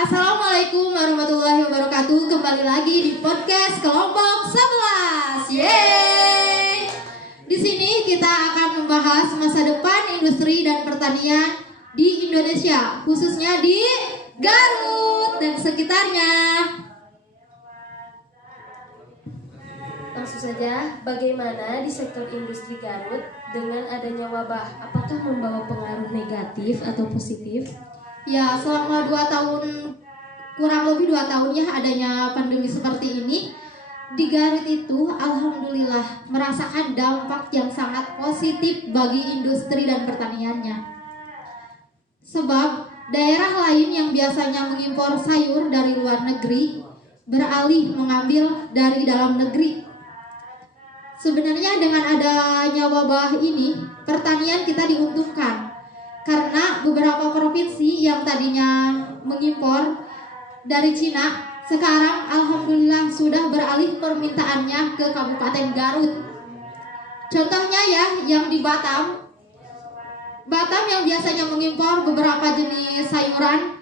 Assalamualaikum warahmatullahi wabarakatuh. Kembali lagi di podcast Kelompok 11. Yeay! Di sini kita akan membahas masa depan industri dan pertanian di Indonesia, khususnya di Garut dan sekitarnya. Langsung saja, bagaimana di sektor industri Garut dengan adanya wabah? Apakah membawa pengaruh negatif atau positif? Ya, selama 2 tahun, kurang lebih 2 tahun ya adanya pandemi seperti ini, di Garut itu alhamdulillah merasakan dampak yang sangat positif bagi industri dan pertaniannya. Sebab daerah lain yang biasanya mengimpor sayur dari luar negeri beralih mengambil dari dalam negeri. Sebenarnya dengan adanya wabah ini, pertanian kita diuntungkan. Karena beberapa provinsi yang tadinya mengimpor dari Cina, sekarang alhamdulillah sudah beralih permintaannya ke Kabupaten Garut. Contohnya ya, yang di Batam yang biasanya mengimpor beberapa jenis sayuran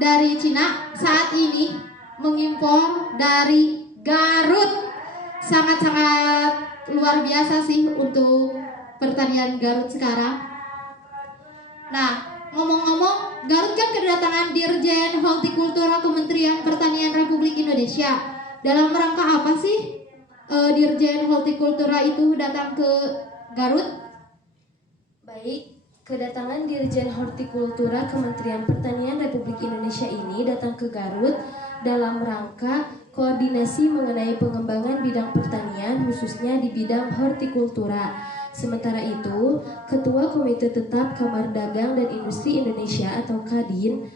dari Cina, saat ini mengimpor dari Garut. Sangat-sangat luar biasa sih untuk pertanian Garut sekarang. Nah, ngomong-ngomong, Garut kan kedatangan Dirjen Hortikultura Kementerian Pertanian Republik Indonesia. Dalam rangka apa sih Dirjen Hortikultura itu datang ke Garut? Baik, kedatangan Dirjen Hortikultura Kementerian Pertanian Republik Indonesia ini datang ke Garut dalam rangka koordinasi mengenai pengembangan bidang pertanian, khususnya di bidang hortikultura. Sementara itu, Ketua Komite Tetap Kamar Dagang dan Industri Indonesia atau Kadin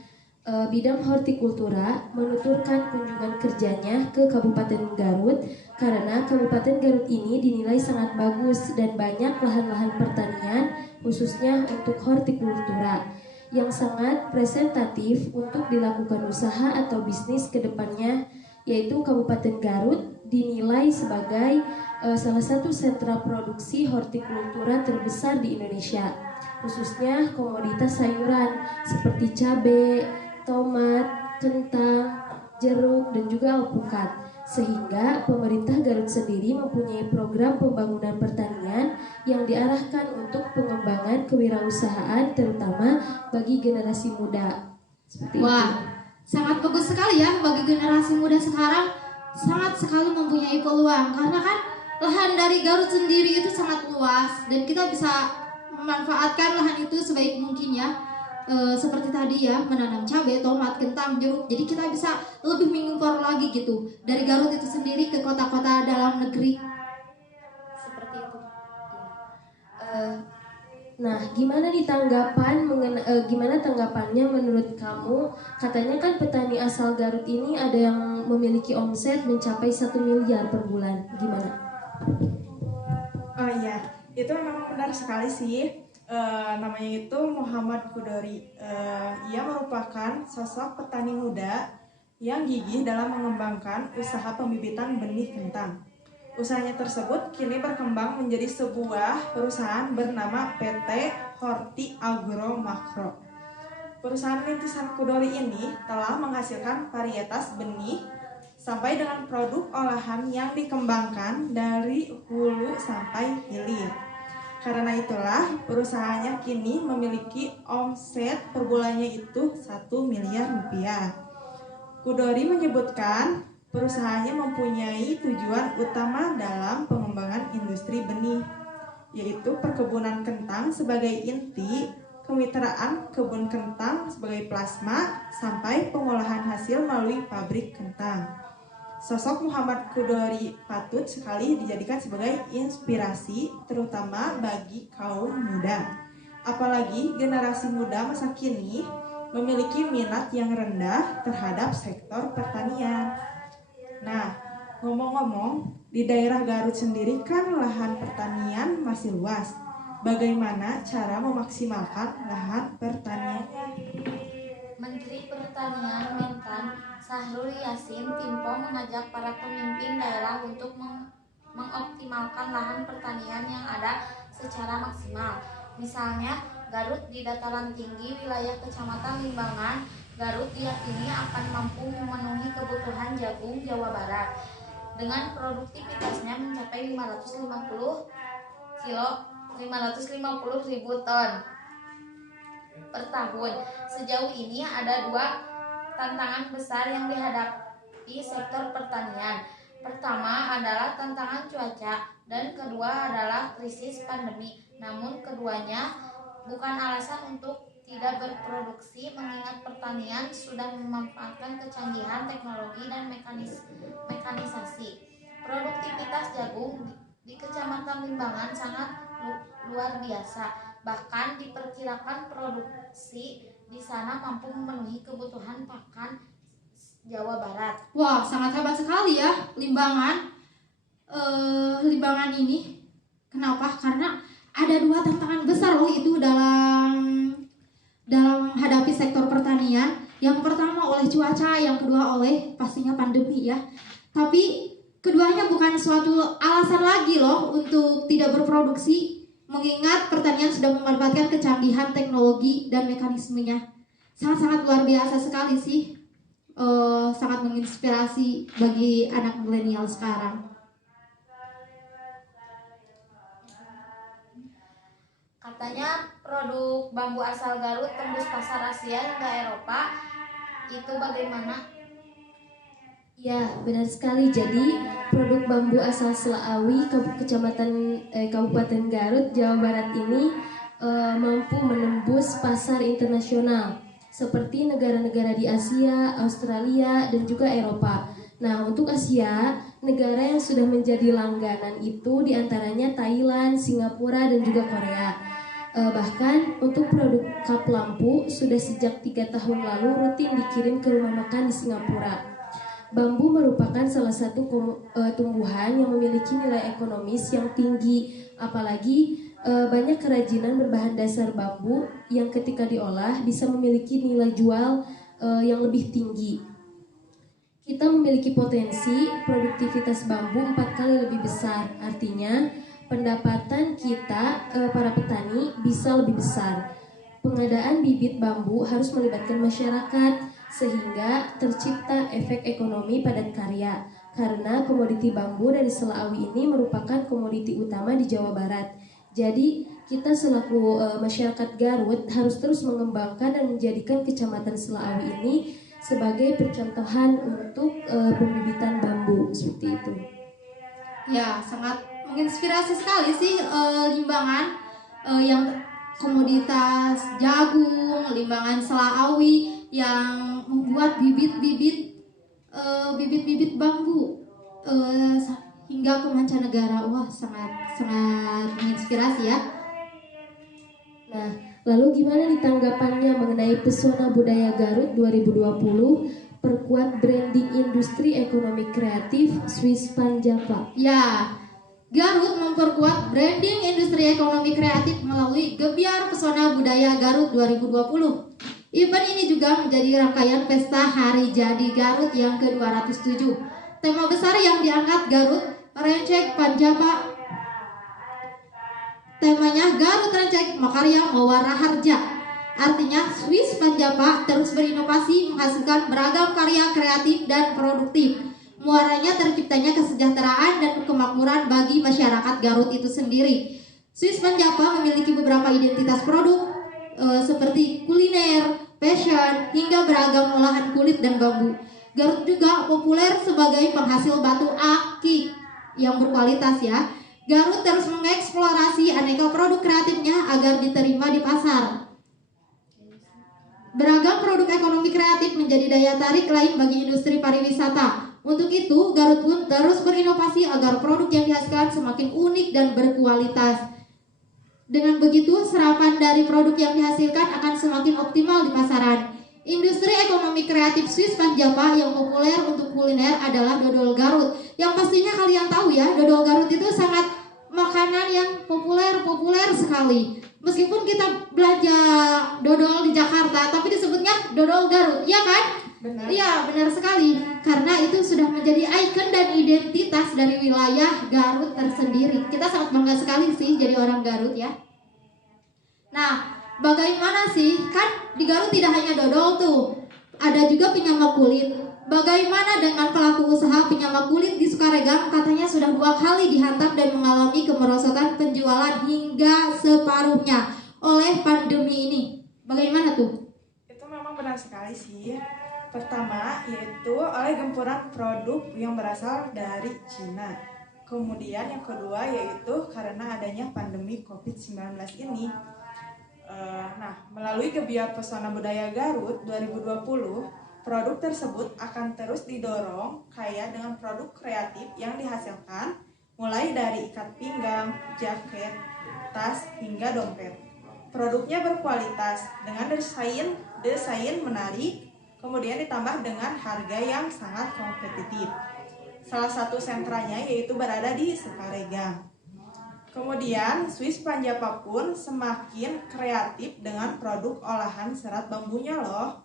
bidang hortikultura menuturkan kunjungan kerjanya ke Kabupaten Garut karena Kabupaten Garut ini dinilai sangat bagus dan banyak lahan-lahan pertanian khususnya untuk hortikultura yang sangat presentatif untuk dilakukan usaha atau bisnis ke depannya, yaitu Kabupaten Garut dinilai sebagai salah satu sentra produksi hortikultura terbesar di Indonesia, khususnya komoditas sayuran seperti cabai, tomat, kentang, jeruk, dan juga alpukat. Sehingga pemerintah Garut sendiri mempunyai program pembangunan pertanian yang diarahkan untuk pengembangan kewirausahaan terutama bagi generasi muda. Seperti Wah, itu. sangat bagus sekali ya bagi generasi muda sekarang, sangat sekali mempunyai peluang karena kan lahan dari Garut sendiri itu sangat luas dan kita bisa memanfaatkan lahan itu sebaik mungkin ya. Seperti tadi ya, menanam cabai, tomat, kentang, jeruk. Jadi kita bisa lebih mengimpor lagi gitu dari Garut itu sendiri ke kota-kota dalam negeri. Seperti itu. Nah, gimana tanggapannya menurut kamu? Katanya kan petani asal Garut ini ada yang memiliki omset mencapai 1 miliar per bulan. Gimana? Oh iya, itu memang benar sekali sih. Namanya itu Muhammad Kudori. Ia merupakan sosok petani muda yang gigih dalam mengembangkan usaha pembibitan benih kentang. Usahanya tersebut kini berkembang menjadi sebuah perusahaan bernama PT Horti Agro Makro. Perusahaan rintisan Kudori ini telah menghasilkan varietas benih sampai dengan produk olahan yang dikembangkan dari hulu sampai hilir. Karena itulah perusahaannya kini memiliki omset per bulannya itu 1 miliar rupiah. Kudori menyebutkan perusahaannya mempunyai tujuan utama dalam pengembangan industri benih, yaitu perkebunan kentang sebagai inti, kemitraan kebun kentang sebagai plasma, sampai pengolahan hasil melalui pabrik kentang. Sosok Muhammad Kudori patut sekali dijadikan sebagai inspirasi terutama bagi kaum muda. Apalagi generasi muda masa kini memiliki minat yang rendah terhadap sektor pertanian. Nah, ngomong-ngomong, di daerah Garut sendiri kan lahan pertanian masih luas. Bagaimana cara memaksimalkan lahan pertanian? Menteri Pertanian Mentan Syahrul Yassin Limpo mengajak para pemimpin daerah untuk mengoptimalkan lahan pertanian yang ada secara maksimal. Misalnya, Garut di dataran tinggi wilayah Kecamatan Limbangan Garut diyakini akan mampu memenuhi kebutuhan jagung Jawa Barat dengan produktivitasnya mencapai 550 ribu ton per tahun. Sejauh ini ada dua tantangan besar yang dihadapi sektor pertanian. Pertama adalah tantangan cuaca dan kedua adalah krisis pandemi. Namun keduanya bukan alasan untuk tidak berproduksi, mengingat pertanian sudah memanfaatkan kecanggihan teknologi dan mekanisasi. Produktivitas jagung di Kecamatan Limbangan sangat luar biasa. Bahkan diperkirakan produksi di sana mampu memenuhi kebutuhan pakan Jawa Barat. Wah, sangat hebat sekali ya Limbangan. Limbangan ini. Kenapa? Karena ada dua tantangan besar loh itu dalam menghadapi sektor pertanian. Yang pertama oleh cuaca, yang kedua oleh pastinya pandemi ya. Tapi keduanya bukan suatu alasan lagi loh untuk tidak berproduksi, mengingat pertanian sudah memanfaatkan kecanggihan teknologi dan mekanismenya. Sangat-sangat luar biasa sekali sih. Sangat menginspirasi bagi anak milenial sekarang. Katanya produk bambu asal Garut tembus pasar Asia hingga Eropa. Itu bagaimana? Ya, benar sekali. Jadi, produk bambu asal Selaawi, Kabupaten Garut, Jawa Barat ini mampu menembus pasar internasional seperti negara-negara di Asia, Australia, dan juga Eropa. Nah, untuk Asia, negara yang sudah menjadi langganan itu diantaranya Thailand, Singapura, dan juga Korea. Bahkan untuk produk kap lampu sudah sejak 3 tahun lalu rutin dikirim ke rumah makan di Singapura. Bambu merupakan salah satu tumbuhan yang memiliki nilai ekonomis yang tinggi, apalagi banyak kerajinan berbahan dasar bambu yang ketika diolah bisa memiliki nilai jual yang lebih tinggi. Kita memiliki potensi produktivitas bambu 4 kali lebih besar, artinya pendapatan kita para petani bisa lebih besar. Pengadaan bibit bambu harus melibatkan masyarakat sehingga tercipta efek ekonomi padat karya. Karena komoditi bambu dari Selaawi ini merupakan komoditi utama di Jawa Barat. Jadi kita selaku masyarakat Garut harus terus mengembangkan dan menjadikan Kecamatan Selaawi ini sebagai percontohan untuk pembibitan bambu seperti itu. Ya, sangat menginspirasi sekali sih Limbangan yang komoditas jagung, Limbangan Selaawi yang membuat bibit-bibit bambu hingga ke mancanegara. Wah, sangat menginspirasi ya. Nah, lalu gimana nih tanggapannya mengenai Pesona Budaya Garut 2020? Perkuat branding industri ekonomi kreatif Swiss Panjapa. Ya, Garut memperkuat branding industri ekonomi kreatif melalui Gebiar Pesona Budaya Garut 2020. Event ini juga menjadi rangkaian pesta Hari Jadi Garut yang ke-207. Tema besar yang diangkat Garut Rencek Panjapa. Temanya Garut Rencek Makarya Mawara Harja. Artinya Swiss Panjapa terus berinovasi menghasilkan beragam karya kreatif dan produktif. Muaranya terciptanya kesejahteraan dan kemakmuran bagi masyarakat Garut itu sendiri. Swiss Panjapa memiliki beberapa identitas produk seperti kuliner, fashion, hingga beragam olahan kulit dan bambu. Garut juga populer sebagai penghasil batu akik yang berkualitas ya. Garut terus mengeksplorasi aneka produk kreatifnya agar diterima di pasar. Beragam produk ekonomi kreatif menjadi daya tarik lain bagi industri pariwisata. Untuk itu, Garut pun terus berinovasi agar produk yang dihasilkan semakin unik dan berkualitas. Dengan begitu, serapan dari produk yang dihasilkan akan semakin optimal di pasaran. Industri ekonomi kreatif Swiss Panjapa yang populer untuk kuliner adalah dodol Garut. Yang pastinya kalian tahu ya, dodol Garut itu sangat makanan yang populer sekali. Meskipun kita belanja dodol di Jakarta, tapi disebutnya dodol Garut, iya kan? Benar. Iya, benar sekali. Karena itu sudah menjadi ikon dan identitas dari wilayah Garut tersendiri. Kita sangat bangga sekali sih jadi orang Garut ya. Nah, bagaimana sih? Kan di Garut tidak hanya dodol tuh. ada juga penyama kulit. Bagaimana dengan pelaku usaha penyama kulit di Sukaregang? Katanya sudah 2 kali dihantam dan mengalami kemerosotan penjualan hingga separuhnya oleh pandemi ini. Bagaimana tuh? Itu memang benar sekali sih. Pertama, yaitu oleh gempuran produk yang berasal dari Cina. Kemudian yang kedua yaitu karena adanya pandemi COVID-19 ini. Melalui Gebiar Pesona Budaya Garut 2020, produk tersebut akan terus didorong kaya dengan produk kreatif yang dihasilkan mulai dari ikat pinggang, jaket, tas, hingga dompet. Produknya berkualitas dengan desain menarik, kemudian ditambah dengan harga yang sangat kompetitif. Salah satu sentranya yaitu berada di Sukaregang. Kemudian Swiss Panjapa pun semakin kreatif dengan produk olahan serat bambunya loh.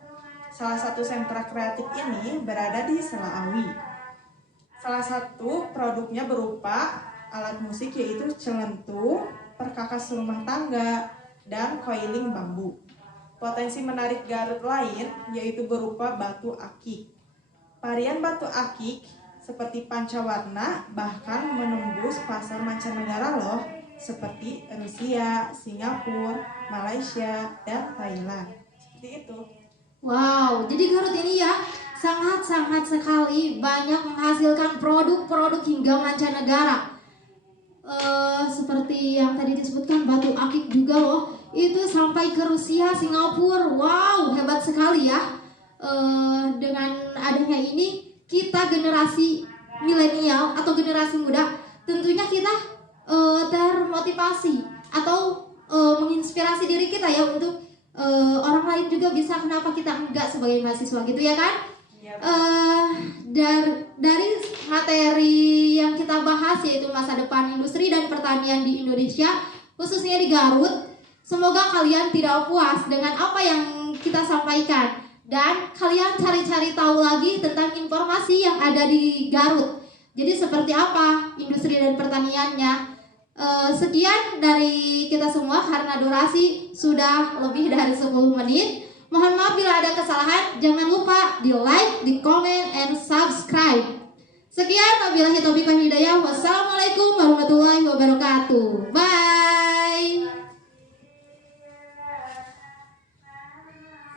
Salah satu sentra kreatif ini berada di Selaawi. Salah satu produknya berupa alat musik yaitu celentu, perkakas rumah tangga, dan coiling bambu. Potensi menarik Garut lain yaitu berupa batu akik. Varian batu akik seperti pancawarna bahkan menembus pasar mancanegara loh, seperti Rusia, Singapura, Malaysia, dan Thailand. Seperti itu. Wow, jadi Garut ini ya sangat-sangat sekali banyak menghasilkan produk-produk hingga mancanegara. Seperti yang tadi disebutkan batu akik juga loh, itu sampai ke Rusia, Singapura. Wow, hebat sekali ya. Dengan adanya ini kita generasi milenial atau generasi muda tentunya kita termotivasi atau menginspirasi diri kita ya untuk orang lain juga bisa, kenapa kita enggak sebagai mahasiswa gitu ya kan? Dari materi yang kita bahas yaitu masa depan industri dan pertanian di Indonesia khususnya di Garut, semoga kalian tidak puas dengan apa yang kita sampaikan dan kalian cari-cari tahu lagi tentang informasi yang ada di Garut. Jadi seperti apa industri dan pertaniannya. Sekian dari kita semua karena durasi sudah lebih dari 10 menit. Mohon maaf bila ada kesalahan. Jangan lupa di like, di komen, and subscribe. Sekian, wabillahi taufiq wal hidayah. Wassalamualaikum warahmatullahi wabarakatuh. Bye.